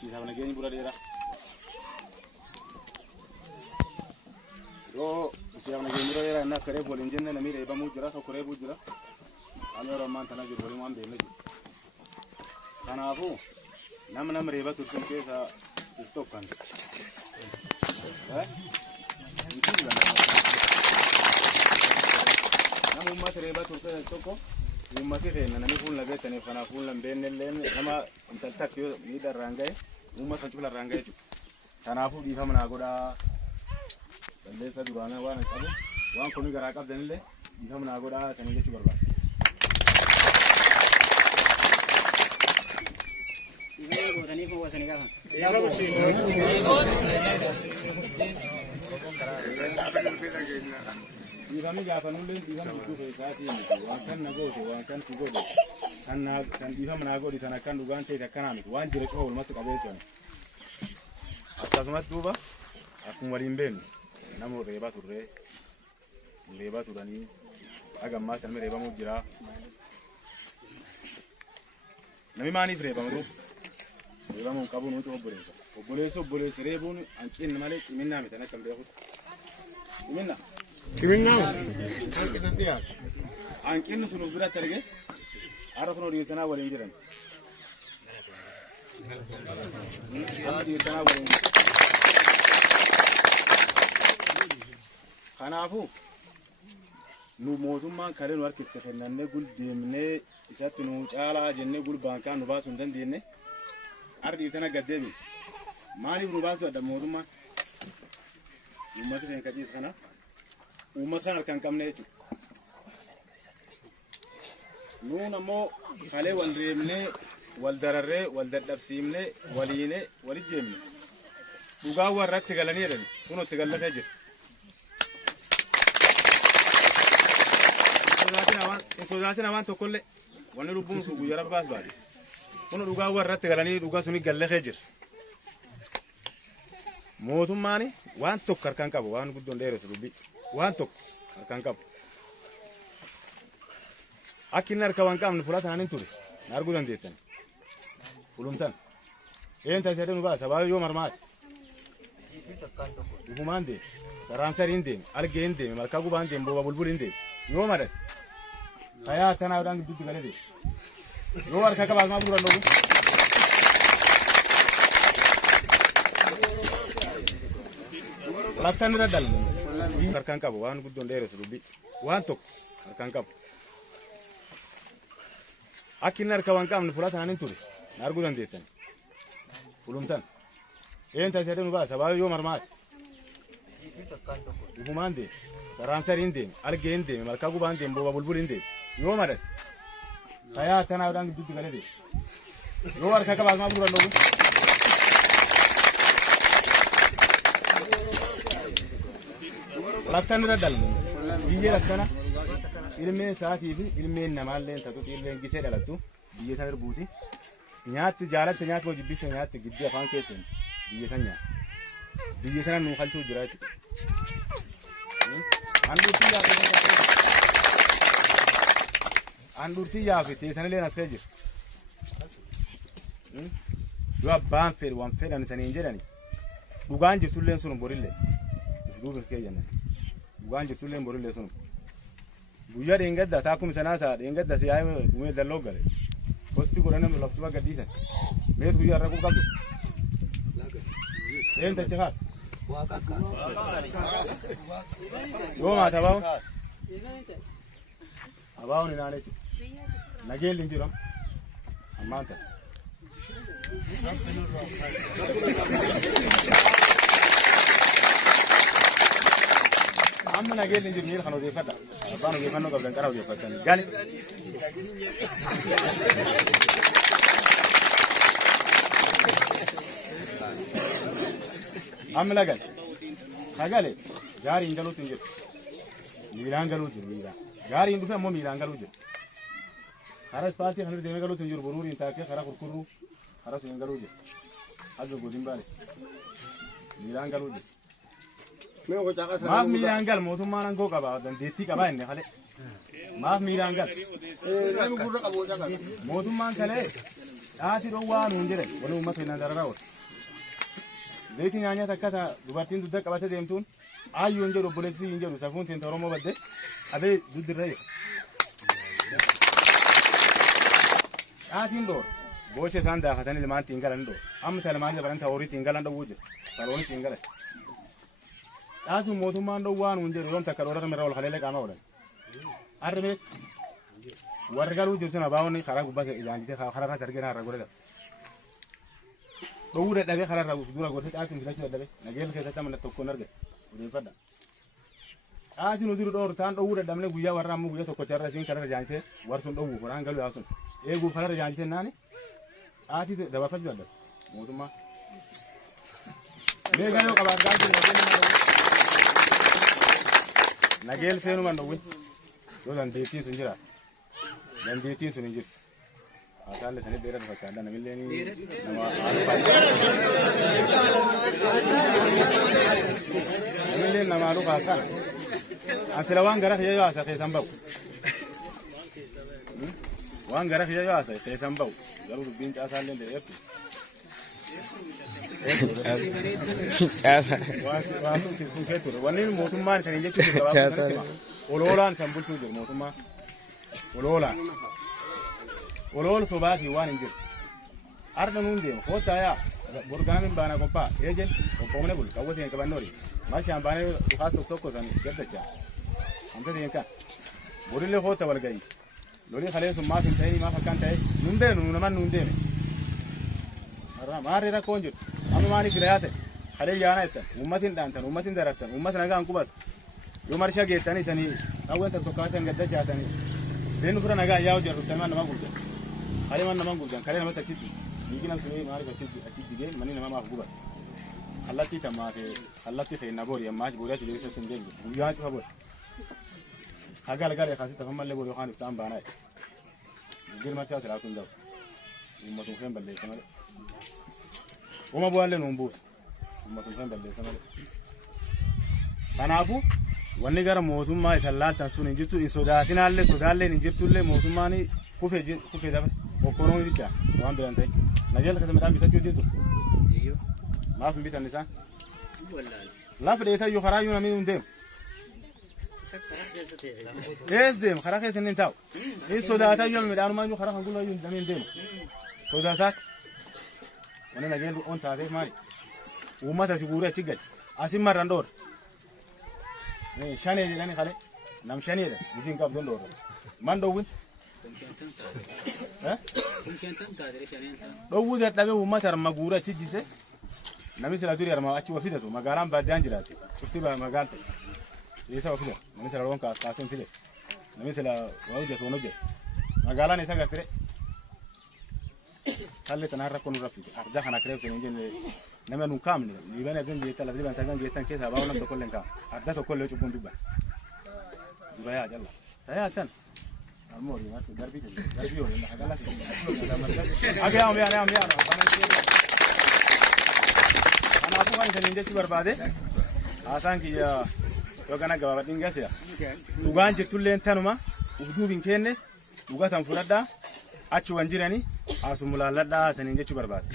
Bisa naging pura dira. Yo, bisa naging pura dira na kare boleh jenna na mire ba mu jira so kare bu jira. Anu Roman tanah juru boleh man dene. Karena aku, nama reba turun ke sa stop kan. Itu juga. Nama umat reba turun ke stop ko. Umat itu na nami pun lagi tani fana pun lamben len nama entar tak yo ni dar rangai. Umat itu lah rangai itu. Karena aku di sana nagoda. Benda saya durana wan kamu. Wan kami gerakap denile. Di sana nagoda tani itu berba. Ini kau wasani kah? Ya bagus sih. Di kami jawapan ulun di kami itu saat ini. Wakan nago tu, wakan sigo tu. Kan di kami nago di sana kan dugaan tidak kan kami. Wan jerit kau masuk kabe tu. Atas mat tu ba? Aku malimben. Namu reba tu re. Reba tu dani. Agam mas kami reba mu jira. Nami mani reba mu. Reba mu kabu nu tu obbolesa rebuun anqin malee ciminaa miti akka beekut ciminaa anqin sun bira targe ara kun dhiirtanaa waliin jiran dhiirtanaa waliin kanaafu nu mootummaan kale nu harkitti kennannee gul deemnee isatti nu caalaa jennee gul baankaan nu baasuu hin dandeenye ardi tana gaddebi mali rubasu ada mootummaan ummata kan kajiis kana ummata kan kamne jechu nuun ammoo kalee wal reebnee wal dararree wal dadhabsiimnee waliine walit jeemne dhugaa warratti galanii jedhan kunoo itti gallatee jira sodaatina waan tokkollee wanni lubbuun sun guyyaa rabbaas baate kunoo dhugaa warratti galanii dhugaa suni gallatee jira mootummaani waan tokko harkaan qabu waan guddoon dheeresu dubbii waan tokko harkaan qabu akka inni harka waan qabne fudhataan hin ture na arguu dandeettan fulumtan eentaa isa nu baasa baay'ee yoo marmaati dhugumaan deeme saraansari hin deeme algee hin deeme markaa gubaa hin deeme booba bulbul hin deeme yoo madan kayaa tanaadhaan gidduutti galee deeme yoo harka qabaas maa fuudhan dhogu Laktan radal harkaan qabu waan guddoon dheeresu dubbii waan tokko harkaan qabu akka inni harka waan qabne fudhataan hin ture na arguu dandeettan fulumtan eentaa isa nu baasa baay'ee yoo marmaati dhugumaan deeme saraansari hin deeme algee hin deeme markaa gubaa hin deeme booba bulbul hin deeme yoo madan kayaa tanaadhaan gidduutti galee deeme yoo harka qabaas maa fuudhan dhogu Laktan radal biyya lakkana ilmeen saatii fi ilmeen namaalleen tatu ilmeen gisee dhalattu biyya sana irbuuti nyaatti jaalatti nyaatti hojii bifa nyaatti giddii afaan keessan biyya sana nyaatti biyya sana nu halchuu jira handurtii yaafe teessanillee as ka'e jira yoo abbaan fedhe waan fedhan saniin jedhani dhugaan jirtulleen sun borillee duuba kee jenna dhugaan jirtulleen borillee sun guyyaa dheengadda taakkum sanaasaa dheengadda siyaa'ee gumee dalloo gale posti godhanii laftuba gaddiisan meetu guyyaa irra qabdu eenyu tachafaas yoo maata abaa'uun hin aaneetu nageelli hin jiru ammaan ta'e amma nageelli hin jiru miira kan odeeffadha abbaan odeeffannoo qabdan qara odeeffatan gali amma lagal kagale gaariin galuutti hin jiru miiraan galuu jiru miiraan gaariin dhufe ammoo miiraan galuu jiru karaa ispaaltii kan deemee galuutti hin jiru boruuriin taakkee karaa kurkurruu karaa sun hin galuu jiru hagga godin baale miiraan galuu jiru maaf miiraan gal mootummaan aangoo qaba dandeettii qabaa inni kale maaf miiraan gal mootummaan kalee Ati rowan unjere wala ummata ina dararaw zayti nyaanya takkata dubartiin dudda qabate deemtuun ayyu unjero bolesi unjero safuun tin toromo badde abe duddirre atin do boche sanda khatani liman tingalan do am salman da baranta ori tingalan do wuje taroni tingala asu motumman do wan unjero ron takarora mera wal khalele kama wala arbe wargaru jirsana baawni kharagu bas idan dite kharaga targena ragore dowure dabe kharaga dura gote atin gilaci dabe nagel ke tatamna tokko narge udin fada atin udiru do tan dowure damne guya warra mu guya tokko charra sin kala janse warsun dowu rangalu yasun egu kala janse nani ati daba fajja da mutuma me gayo kabar gaji nagel fenu man dowu do dan deti sunjira dan deti sunjir asal sene bera fakada nagileni nama alfa nagileni nama alu kasa asila wan garah yayo asa ke sambau wan garah yayo asa ke sambau garu bin asal le epu wasu sun ketur wani mutum ma sene je kitu gawa ololan sambultu dir mutuma olola olol sobati wani dir arda nunde hota ya burgamin bana kompa ejen komone bul kawse en kabanori masha bana khaso tokko zan gaddacha anta de kan burile hota wal gai lori khale summa tin tay ma fakan tay nunde nunaman nunde me arra mare ra konjut amani kirayate khale yana etta ummatin dantan ummatin daratan ummatin aga ankubas yo marsha getani sani awen ta tokka san gaddacha tani den fura naga yaw jaru tan man magul khale man namangul jan khale namata titi nigina suwe mari ka titi atiti ge mani nama ma guba allati tamate allati fe nabori amma buri ati lesa tunde buya ta habo hagal gare khasi ta famalle buri khan tam bana gir ma cha tra tun daw umma tun fen balle sama uma boale numbu umma tun fen balle sama kanafu wanni gara mootummaa isallaaltan sun injirtu insodaatinaalle sodaalleen injirtullee mootummaani kufe dabe okkonoon bicha waan biran ta'e nageel kasa midhaan bitachuu jirtu maaf hin bitan isaan lafa dheetayyuu karaa iyyuu namni hin deemu ees deemu karaa keessa hin taa'u in sodaatayyuu midhaanumaa iyyuu karaa kan gulaa iyyuu namni hin deemu sodaasaat wanni nageel on taateef maali uummata si guuree achi gadi asin marran dhoora shane jedhani khale nam shane da bijin kab don doro man dowin dowu da dabe ummatar magura cijise nami sala duri arma achi wafida so magaran ba janjirati ufti ba magalta yesa wafida nami sala ronka kasen fide nami sala wawje to noje magalan isa gafire khalle tanarra konu rafi arja khana kref sen nama nun kamne ni bana gan je tala diban tagan je tan kesa ba wannan to kollen ka adda to kolle chubun dubba ya jalla ya tan amori ma to darbi yo na agala age am ya bana ana abu kan tan inje barbade asan ki ya to gana gaba din gasiya tugan je tullen tanuma udubin kenne ugatan fuladda acci wanjirani asumulalada san inje barbade